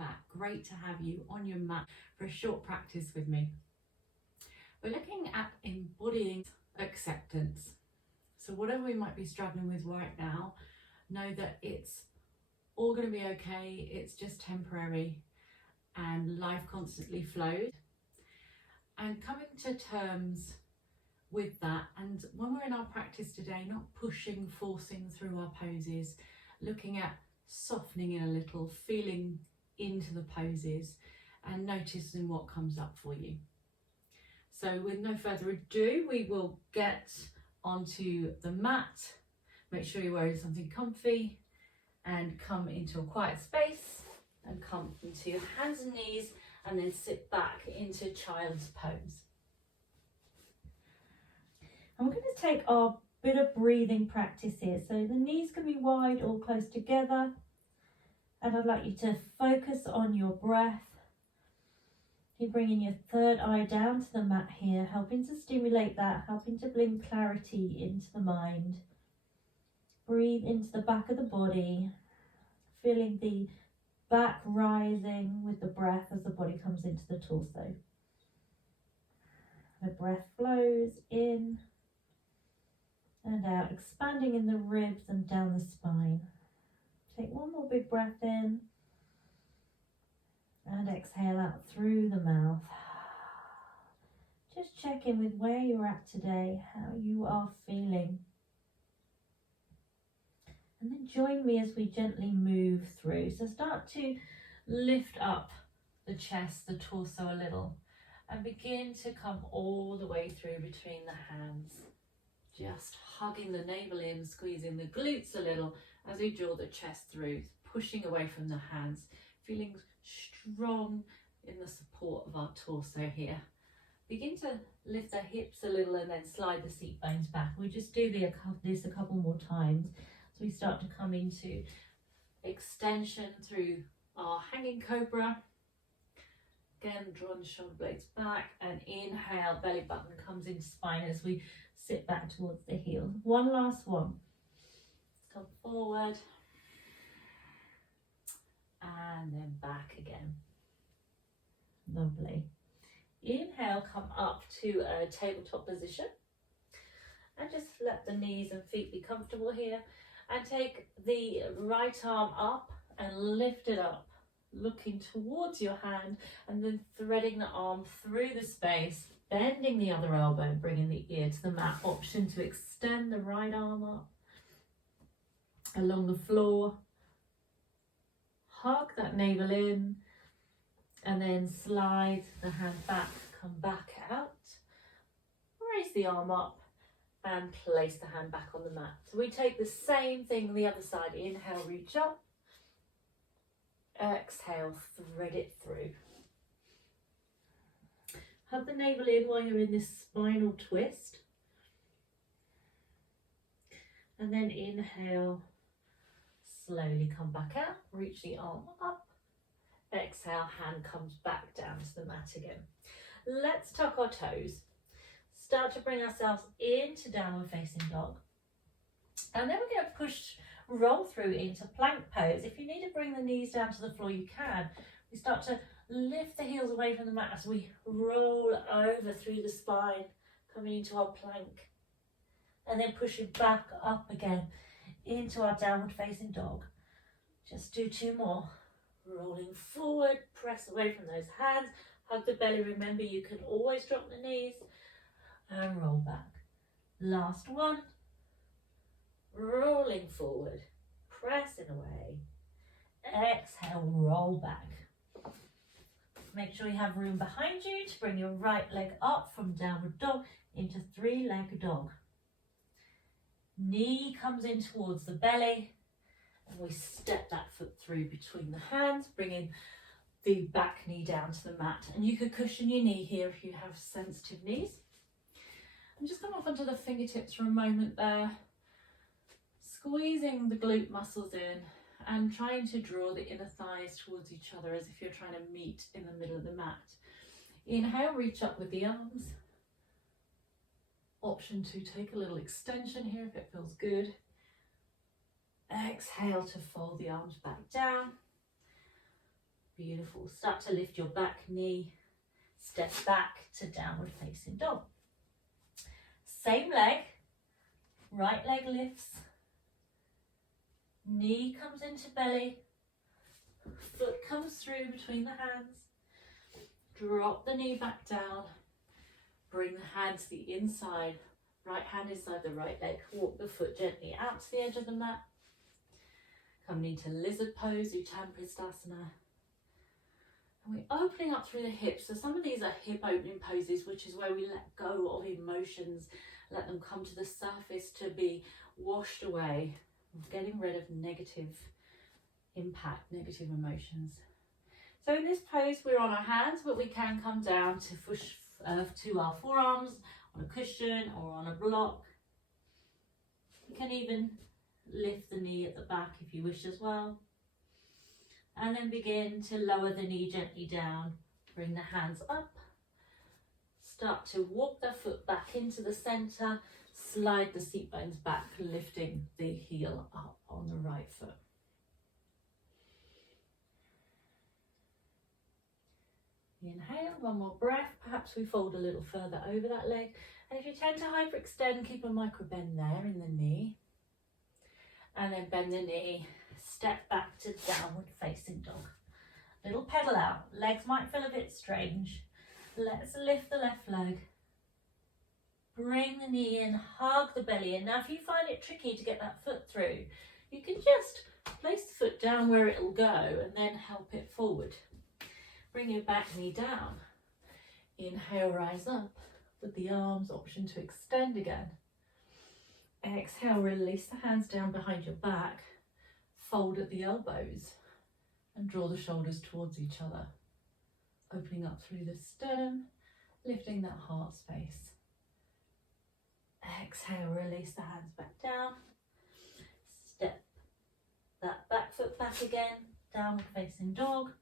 back. Great to have you on your mat for a short practice with me. We're looking at embodying acceptance. So whatever we might be struggling with right now, know that it's all going to be okay. It's just temporary and life constantly flows. And coming to terms with that, and when we're in our practice today, not pushing, forcing through our poses, looking at softening it a little, feeling into the poses and noticing what comes up for you. So with no further ado, we will get onto the mat. Make sure you're wearing something comfy and come into a quiet space and come into your hands and knees and then sit back into child's pose. And we're going to take our bit of breathing practice here. So the knees can be wide or close together. And I'd like you to focus on your breath. You're bringing your third eye down to the mat here, helping to stimulate that, helping to bring clarity into the mind. Breathe into the back of the body, feeling the back rising with the breath as the body comes into the torso. The breath flows in and out, expanding in the ribs and down the spine. Take one more big breath in and exhale out through the mouth. Just check in with where you're at today, how you are feeling. And then join me as we gently move through. So start to lift up the chest, the torso a little, and begin to come all the way through between the hands. Just hugging the navel in, squeezing the glutes a little as we draw the chest through, pushing away from the hands, feeling strong in the support of our torso here. Begin to lift the hips a little and then slide the seat bones back. We just do this a couple more times. So we start to come into extension through our hanging cobra. Again, draw the shoulder blades back and inhale, belly button comes into spine as we sit back towards the heels. One last one. Come forward and then back again. Lovely. Inhale, come up to a tabletop position and just let the knees and feet be comfortable here, and take the right arm up and lift it up, looking towards your hand and then threading the arm through the space, bending the other elbow, bringing the ear to the mat. Option to extend the right arm up along the floor. Hug that navel in and then slide the hand back, come back out. Raise the arm up and place the hand back on the mat. So we take the same thing on the other side. Inhale, reach up. Exhale, thread it through. Hug the navel in while you're in this spinal twist. And then inhale, slowly come back out, reach the arm up. Exhale, hand comes back down to the mat again. Let's tuck our toes. Start to bring ourselves into downward facing dog. And then we're going to roll through into plank pose. If you need to bring the knees down to the floor, you can. We start to lift the heels away from the mat as we roll over through the spine, coming into our plank. And then pushing back up again into our downward facing dog. Just do two more. Rolling forward, press away from those hands, hug the belly. Remember, you can always drop the knees and roll back. Last one. Rolling forward, pressing away. Exhale, roll back. Make sure you have room behind you to bring your right leg up from downward dog into three-legged dog. Knee comes in towards the belly and we step that foot through between the hands, bringing the back knee down to the mat. And you could cushion your knee here if you have sensitive knees. And just come off onto the fingertips for a moment there, squeezing the glute muscles in and trying to draw the inner thighs towards each other as if you're trying to meet in the middle of the mat. Inhale, reach up with the arms. Option to take a little extension here if it feels good. Exhale to fold the arms back down. Beautiful. Start to lift your back knee. Step back to downward facing dog. Same leg. Right leg lifts. Knee comes into belly. Foot comes through between the hands. Drop the knee back down. Bring the hand to the inside. Right hand inside the right leg. Walk the foot gently out to the edge of the mat. Coming into lizard pose, Uttanapishtasana. And we're opening up through the hips. So some of these are hip opening poses, which is where we let go of emotions, let them come to the surface to be washed away, getting rid of negative impact, negative emotions. So in this pose, we're on our hands, but we can come down to push to our forearms on a cushion or on a block. You can even lift the knee at the back if you wish as well. And then begin to lower the knee gently down. Bring the hands up. Start to walk the foot back into the center. Slide the seat bones back, lifting the heel up on the right foot. Inhale, one more breath. Perhaps we fold a little further over that leg. And if you tend to hyperextend, keep a micro bend there in the knee. And then bend the knee, step back to downward facing dog. Little pedal out. Legs might feel a bit strange. Let's lift the left leg. Bring the knee in, hug the belly in. Now if you find it tricky to get that foot through, you can just place the foot down where it'll go and then help it forward. Bring your back knee down. Inhale, rise up with the arms, option to extend again. Exhale, release the hands down behind your back. Fold at the elbows and draw the shoulders towards each other. Opening up through the sternum, lifting that heart space. Exhale, release the hands back down. Step that back foot back again, downward facing dog.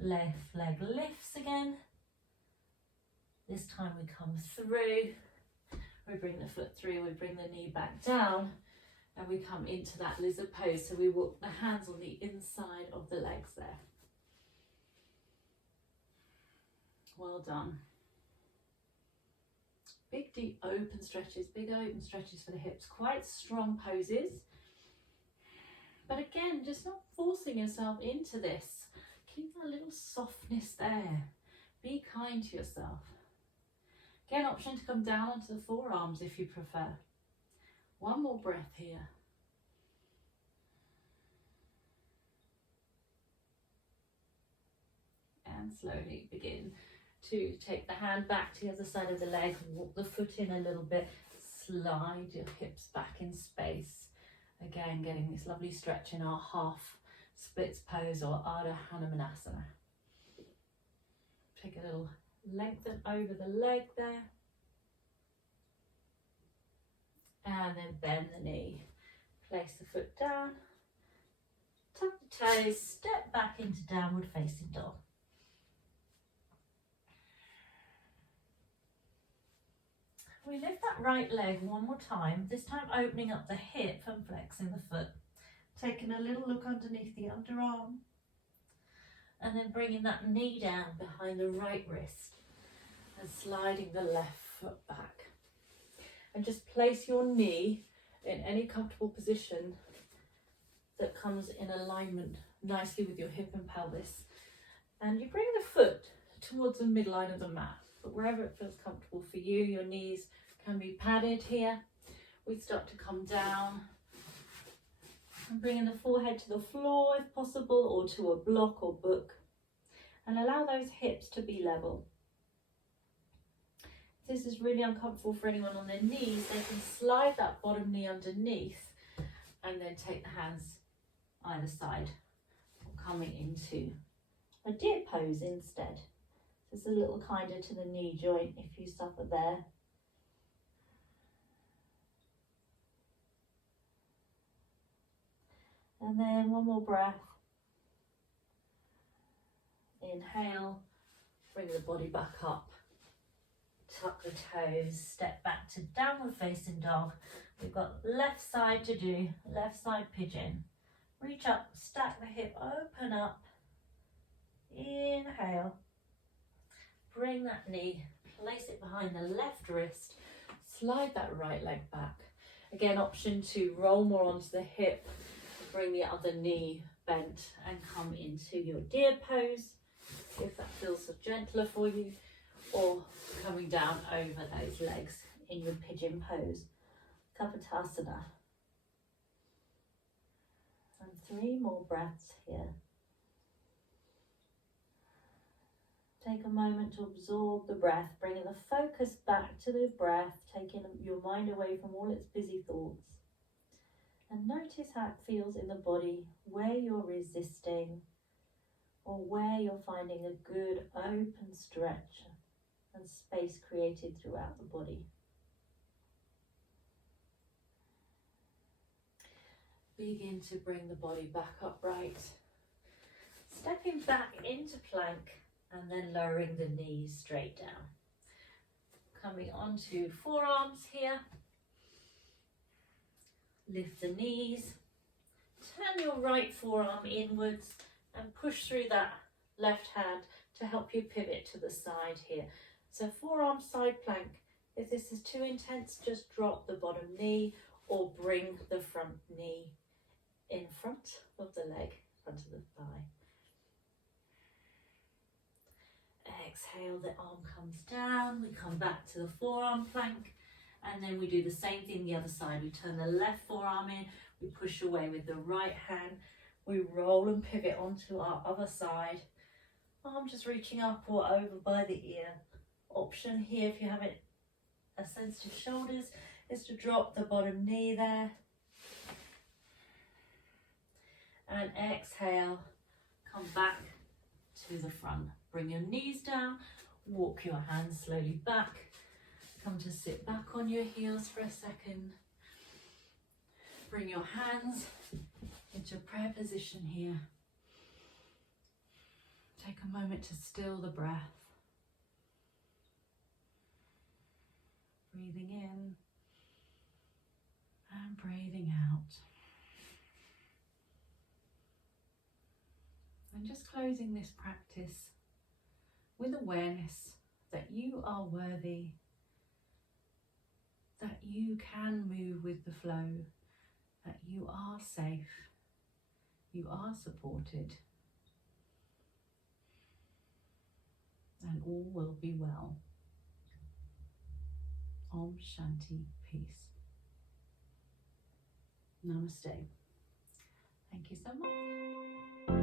Left leg lifts again. This time we come through. We bring the foot through, we bring the knee back down, and we come into that lizard pose. So we walk the hands on the inside of the legs there. Well done. Big deep open stretches, big open stretches for the hips, quite strong poses. But again, just not forcing yourself into this. Keep that little softness there. Be kind to yourself. Again, option to come down onto the forearms if you prefer. One more breath here. And slowly begin to take the hand back to the other side of the leg, walk the foot in a little bit, slide your hips back in space. Again, getting this lovely stretch in our half splits pose or Ardha Hanumanasana. Take a little lengthen over the leg there. And then bend the knee. Place the foot down. Tuck the toes, step back into downward facing dog. We lift that right leg one more time, this time opening up the hip and flexing the foot. Taking a little look underneath the underarm. And then bringing that knee down behind the right wrist and sliding the left foot back. And just place your knee in any comfortable position that comes in alignment nicely with your hip and pelvis. And you bring the foot towards the midline of the mat, but wherever it feels comfortable for you, your knees can be padded here. We start to come down and bringing the forehead to the floor if possible, or to a block or book, and allow those hips to be level. If this is really uncomfortable for anyone on their knees, they can slide that bottom knee underneath and then take the hands either side, coming into a deer pose instead. Just a little kinder to the knee joint if you suffer there. And then one more breath. Inhale, bring the body back up. Tuck the toes, step back to downward facing dog. We've got left side to do, left side pigeon. Reach up, stack the hip, open up. Inhale. Bring that knee, place it behind the left wrist, slide that right leg back. Again, option to roll more onto the hip, bring the other knee bent and come into your deer pose, if that feels gentler for you, or coming down over those legs in your pigeon pose, Kapotasana. And 3 more breaths here. Take a moment to absorb the breath, bringing the focus back to the breath, taking your mind away from all its busy thoughts. And notice how it feels in the body, where you're resisting or where you're finding a good open stretch and space created throughout the body. Begin to bring the body back upright, stepping back into plank and then lowering the knees straight down. Coming onto forearms here. Lift the knees. Turn your right forearm inwards and push through that left hand to help you pivot to the side here. So forearm side plank. If this is too intense, just drop the bottom knee or bring the front knee in front of the leg, front of the thigh. Exhale, the arm comes down, we come back to the forearm plank, and then we do the same thing the other side. We turn the left forearm in, we push away with the right hand, we roll and pivot onto our other side. Arm just reaching up or over by the ear. Option here, if you have it a sensitive shoulders, is to drop the bottom knee there. And exhale, come back to the front. Bring your knees down, walk your hands slowly back. Come to sit back on your heels for a second. Bring your hands into prayer position here. Take a moment to still the breath. Breathing in and breathing out. And just closing this practice with awareness that you are worthy, that you can move with the flow, that you are safe, you are supported, and all will be well. Om Shanti, peace. Namaste. Thank you so much.